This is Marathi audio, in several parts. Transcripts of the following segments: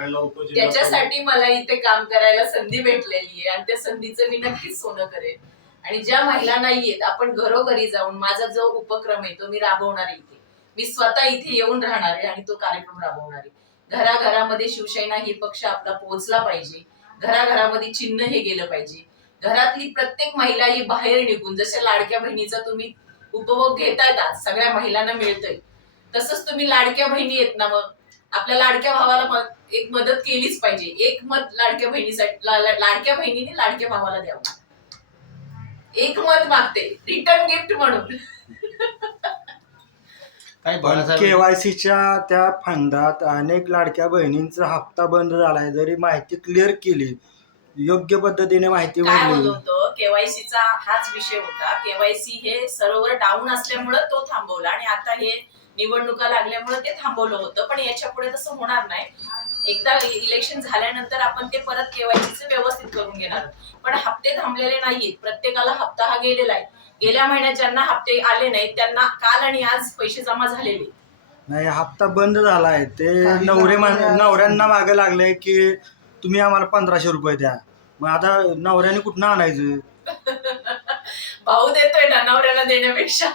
त्याच्यासाठी मला इथे काम करायला संधी भेटलेली आहे आणि त्या संधीचं मी नक्कीच सोनं करेन. आणि ज्या महिला नाहीयेत, आपण घरोघरी जाऊन माझा जो उपक्रम आहे तो मी राबवणार आहे इथे. मी स्वतः इथे येऊन राहणार आहे आणि तो कार्यक्रम राबवणार आहे. घराघरामध्ये शिवसेना ही पक्ष आपला पोहोचला पाहिजे. घराघरामध्ये चिन्ह हे गेलं पाहिजे. घरातली प्रत्येक महिला ही बाहेर निघून, जसं लाडक्या बहिणीचा तुम्ही उपभोग घेतायत आज सगळ्या महिलांना मिळतंय, तसंच तुम्ही लाडक्या बहिणी येत ना, मग आपल्या लाडक्या भावाला एक मदत केलीच पाहिजे. एक मत लाडक्या बहिणीसाठी, लाडक्या बहिणीने लाडक्या भावाला द्यावं. एक मत मागते रिटर्न गिफ्ट म्हणून. केवायसीच्या त्या फंडात अनेक लाडक्या बहिणींचा हप्ता बंद झालाय. जरी माहिती क्लिअर केली, योग्य पद्धतीने माहिती काय भरली, होत होतं, केवायसीचा हाच विषय होता. केवायसी हे सर्व्हर डाऊन असल्यामुळे तो थांबवला आणि आता हे निवडणुका लागल्यामुळे ते थांबवलं होतं. पण याच्या पुढे तसं होणार नाही. एकदा इलेक्शन झाल्यानंतर आपण ते परत केवायसीचं व्यवस्थित करून घेणार. पण हप्ते थांबलेले नाहीयेत. प्रत्येकाला हप्ता हा गेलेला आहे. गेल्या महिन्यात ज्यांना हप्ते आले नाहीत त्यांना काल आणि आज पैसे जमा झालेले नाही. हप्ता बंद झालाय. ते नवऱ्यांना मागे लागले की तुम्ही आम्हाला 1500 रुपये द्या. मग आता नवऱ्याने कुठनं आणायचं? भाऊ देतोय ना नवऱ्याला देण्यापेक्षा.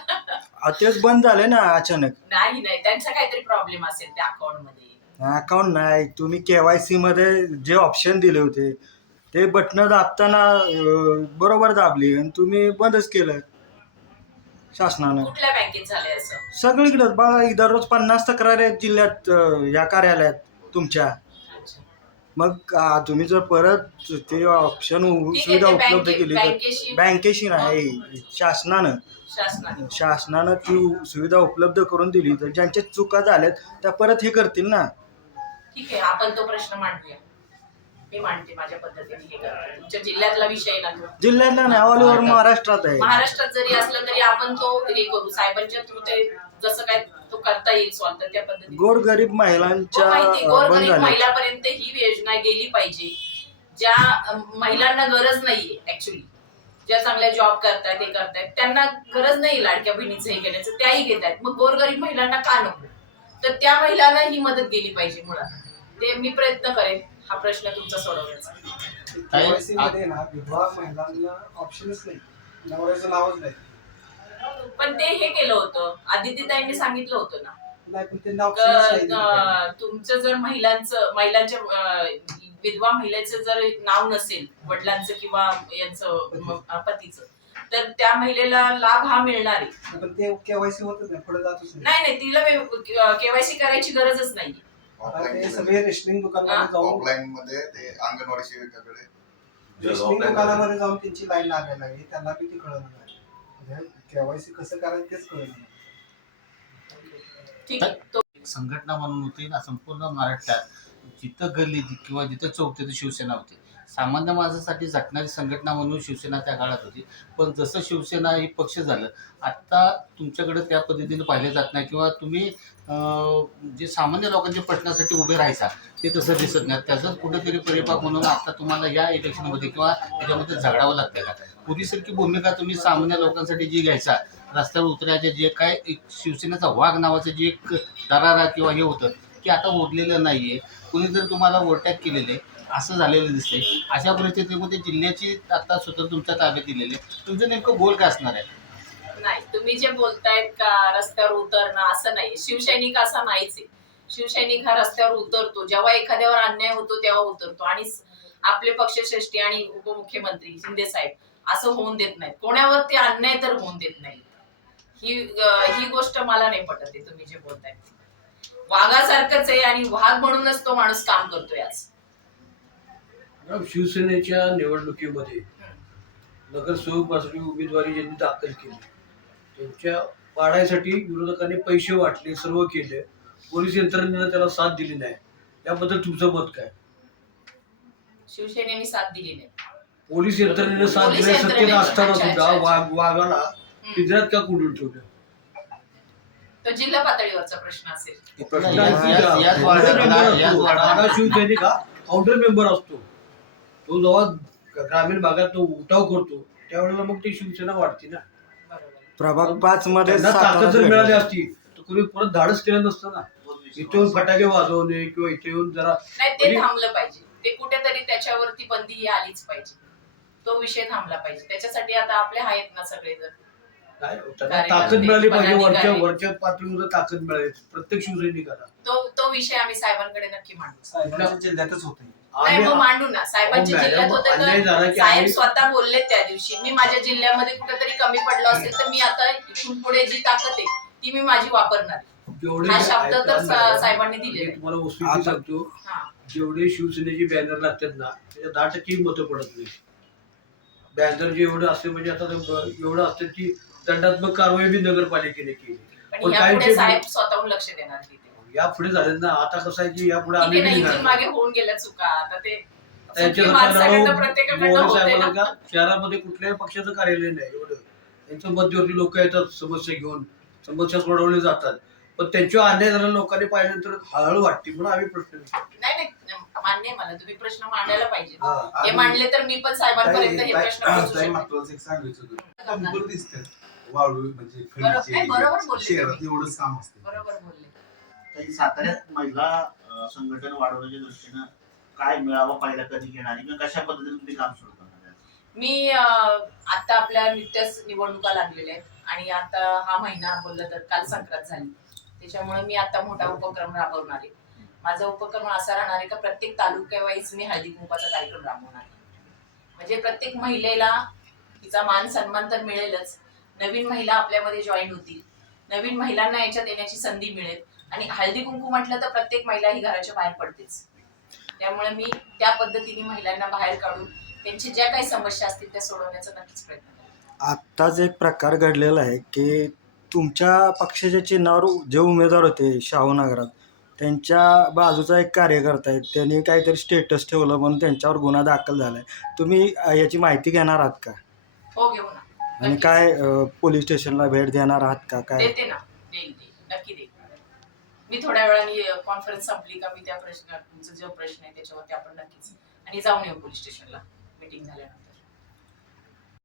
तेच बंद झाले ना अचानक. नाही, त्यांचा काहीतरी प्रॉब्लेम असेल त्या अकाउंट मध्ये. अकाउंट नाही, तुम्ही केवायसी मध्ये जे ऑप्शन दिले होते ते बटन दाबताना बरोबर दाबली आणि तुम्ही बंदच केलं शासनानं. कुठल्या बँकेत झाले असं? सगळीकडे बघा, दररोज 50 तक्रारी आहेत जिल्ह्यात, या कार्यालयात तुमच्या. मग तुम्ही जर परत ते ऑप्शन सुविधा उपलब्ध केली तर, बँकेशी नाही, शासनानं ती सुविधा उपलब्ध करून दिली तर ज्यांच्या चुका झाल्यात त्या परत हे करतील ना. ठीक आहे, आपण तो प्रश्न मांडूया. मी मांडते माझ्या पद्धतीने. हे करते तुमच्या जिल्ह्यातला विषय ना, जिल्ह्यातला नाही, ऑल ओव्हर महाराष्ट्रात आहे. महाराष्ट्रात जरी असलं तरी आपण तो हे करू साहेबांच्या थ्रू. ते जसं काय तो करता येईल सॉल्व, तर त्या पद्धतीने. गोरगरीब महिलांच्या गोरगरीब महिलांपर्यंत ही योजना गेली पाहिजे. ज्या महिलांना गरज नाहीये ऍक्च्युली, ज्या चांगल्या जॉब करतायत, हे करतायत, त्यांना गरज नाही लाडक्या बहिणीचं हे घेण्याचं, त्याही घेतायत. मग गोरगरीब महिलांना का नको? तर त्या महिलांना ही मदत गेली पाहिजे मुळात. ते मी प्रयत्न करेन हा प्रश्न तुमचा सोडवण्याचा. केवायसी मध्ये ना विधवा महिलांना ऑप्शनच नाही, नवऱ्याचं नावच नाही. पण ते हे केलं होतं, आदित्यताईंनी सांगितलं होतं ना, नाही पण ते ऑप्शनच नाही. तुमचं जर महिलांच्या विधवा महिलेचं जर नाव नसेल, वडिलांचं किंवा यांचं पतीचं, तर त्या महिलेला लाभ हा मिळणार आहे. पण ते केवायसी होतच नाही, पुढे जातच नाही, तिला केवायसी करायची गरजच नाही. ते सगळे रेशनिंग दुकानामध्ये जाऊन, ऑफलाईन मध्ये ते अंगणवाडी सेविकाकडे रेशनिंग दुकानामध्ये जाऊन त्यांची लाईन लागायला लागली. त्यांना किती कळलं नाही, केवायसी कसं करायचं तेच कळलं नाही. ठीक आहे. संघटना म्हणून होती ना, संपूर्ण महाराष्ट्रात जिथं गल्ली किंवा जिथं चौक तिथं शिवसेना होती. सामान्य माणसासाठी झटणारी संघटना म्हणून शिवसेना त्या काळात होती. पण जसं शिवसेना ही पक्ष झालं, आत्ता तुमच्याकडे त्या पद्धतीनं पाहिलं जात नाही किंवा तुम्ही जे सामान्य लोकांच्या प्रश्नासाठी उभे राहायचा ते तसं दिसत नाही. त्याचाच कुठेतरी परिपाक म्हणून आता तुम्हाला या इलेक्शनमध्ये किंवा त्याच्यामध्ये झगडावं लागतं का? पूर्वीसारखी भूमिका तुम्ही सामान्य लोकांसाठी जी घ्यायचा, रस्त्यावर उतरायचे, जे काय एक शिवसेनेचा वाघ नावाचं जे एक दरारा किंवा हे होतं की आता उरलेलं नाही आहे. कुणी जर तुम्हाला ओव्हरटॅक केलेले असं झालेलं दिसतंय. अशा परिस्थितीमध्ये जिल्ह्याची आता स्वतः तुमच्या ताब्यात दिलेले, तुमचं नेमकं गोल काय असणार आहे? नाही, तुम्ही जे बोलतायत का रस्त्यावर उतरणं, असं नाही. शिवसैनिक असा नाहीच आहे. शिवसैनिक हा रस्त्यावर उतरतो जेव्हा एखाद्यावर अन्याय होतो तेव्हा उतरतो. आणि आपले पक्षश्रेष्ठी आणि उपमुख्यमंत्री शिंदे साहेब असं होऊन देत नाहीत. कोणावर ते अन्याय तर होऊन देत नाही. ही गोष्ट मला नाही पटत आहे तुम्ही जे बोलताय. वाघासारखंच आहे आणि वाघ म्हणूनच तो माणूस काम करतोय आज. शिवसेनेच्या निवडणुकीमध्ये नगरसेवकासाठी उमेदवारी ज्यांनी दाखल केली त्यांच्या पाडायसाठी विरोधकांनी पैसे वाटले, सर्व केले. पोलीस यंत्रणेनं त्याला साथ दिली नाही. याबद्दल तुमचं मत काय? शिवसेनेने साथ दिली नाही. पोलीस यंत्रणेनं साथ दिली सत्तेत असताना सुद्धा वाघाला पिंजऱ्यात का कुंडून ठेवलं? तो जिल्हा पातळीवरचा प्रश्न असेल. शिवसैनिक हा काउंटर मेंबर असतो. तो जेव्हा ग्रामीण भागात तो उठाव करतो त्यावेळेला मग ती शिवसेना वाढते ना. प्रभाग 5 मध्ये ताकद जर मिळाली असती तर कुणी परत धाडस केलं नसतं ना. इथे येऊन फटाके वाजवणे किंवा इथे येऊन जरा नाही ते म्हणजे- थांबलं पाहिजे. ते कुठेतरी त्याच्यावरती बंदी ही आलीच पाहिजे. तो विषय थांबला पाहिजे. त्याच्यासाठी आता आपले आहेत ना सगळेजण. काय त्यांना कार्यकर्ते, ताकद मिळाली पाहिजे, पदाधिकारी. वरच्या पातळीवर ताकद मिळाली प्रत्येक शिवसैनिकाला. तो विषय आम्ही साहेबांकडे नक्की मांडू. साहेबांच्या जिल्ह्यातच होते. नाही मग मांडू ना. साहेबांच्या मॅडम, जिल्ह्यात होते अन्याय झाला तर की साहेब आम्ही- स्वतः बोलले त्या दिवशी. मी माझ्या जिल्ह्यामध्ये कुठेतरी कमी पडलो असेल तर मी आता इथून पुढे जी ताकद आहे ती मी माझी वापरणार. जेवढे हा शब्द तर ऐका मॅडम, साहेबांनी मी दिलेला आहे. तुम्हाला वस्तुस्थिती सांगतो, हा. जेवढे शिवसेनेचे बॅनर लागतात ना त्याच्या 10% मतं पडत नाही. बॅनर जे एवढं असते म्हणजे आता एवढं असतं की दंडात्मक कारवाई बी नगरपालिकेने केली. पण पण यापुढे काही साहेब स्वतःहून लक्ष देणार तिथे. या पुढे झाले ना, आता कसं आहे की या पुढे ठीक आम्ही आहे ना, बी इथून निघालो. मागे होऊन गेल्या चुका. आता ते त्यांच्या चुकी माणसाकडनं प्रत्येकाकडनं मोरे होते साहेबांना ना. का शहरामध्ये कुठल्याही पक्षाचं कार्यालय नाही एवढं. त्यांचं मध्यवर्ती लोक येतात समस्या घेऊन, समस्या सोडवल्या जातात. पण त्यांच्यावर अन्याय झालेल्या लोकांनी पाहिल्यानंतर हळहळ वाटते म्हणून आम्ही प्रश्न विचारतो. नाही नाही मान्य आहे मला. तुम्ही प्रश्न मांडायला पाहिजे. हा. हे मांडले तर मी पण साहेबांपर्यंत हे प्रश्न पोहोचू शकते. महत्वाचं एक सांगायचं होतं. कमजोर दिसतात वाळू म्हणजे नाही, बरोबर बोलले शहरात तुम्ही. एवढंच काम असतं. बरोबर बोलले. तरी साताऱ्यात महिला संघटन वाढवण्याच्या दृष्टीनं काय मेळावा पाहिला कधी घेणार आणि किंवा कशा पद्धतीने तुम्ही काम सुरू करणार? मी आता आपल्या नित्यच निवडणुका लागलेल्या आहेत आणि आता हा महिना बोललं तर काल संक्रांत झाली. त्याच्यामुळे मी आता मोठा उपक्रम राबवणार आहे. माझा उपक्रम असा राहणार आहे का प्रत्येक तालुक्यावाईज मी हळदी कुंकवाचा कार्यक्रम राबवणार आहे. म्हणजे प्रत्येक महिलेला तिचा मान सन्मान तर मिळेलच. नवीन महिला आपल्यामध्ये जॉईन होतील. नवीन महिलांना याच्यात येण्याची संधी मिळेल. आणि हळदी कुंकू म्हटलं तर प्रत्येक महिला ही घराच्या बाहेर पडतेच. त्यामुळे मी त्या पद्धतीने महिलांना बाहेर काढून त्यांची ज्या काही समस्या असतील त्या सोडवण्याचा नक्कीच प्रयत्न करेन. आत्ताच एक प्रकार घडलेला आहे की तुमच्या पक्षाच्या चिन्हावर जे उमेदवार होते शाहूनगरात त्यांच्या बाजूचा एक कार्यकर्ता आहे, त्यांनी काहीतरी स्टेटस ठेवलं म्हणून त्यांच्यावर गुन्हा दाखल झालाय. तुम्ही याची माहिती घेणार आहात का? हो घेऊ ना. आणि नक्कीच. काय पोलीस स्टेशनला भेट देणार आहात का? काय देते ना. देईल नक्की देईल. मी थोड्या वेळाने कॉन्फरन्स संपली का मी त्या तुमचा जो प्रश्न आहे त्याच्यावरती आपण नक्कीच आणि जाऊन येऊ पोलीस स्टेशनला मीटिंग झाल्यानंतर.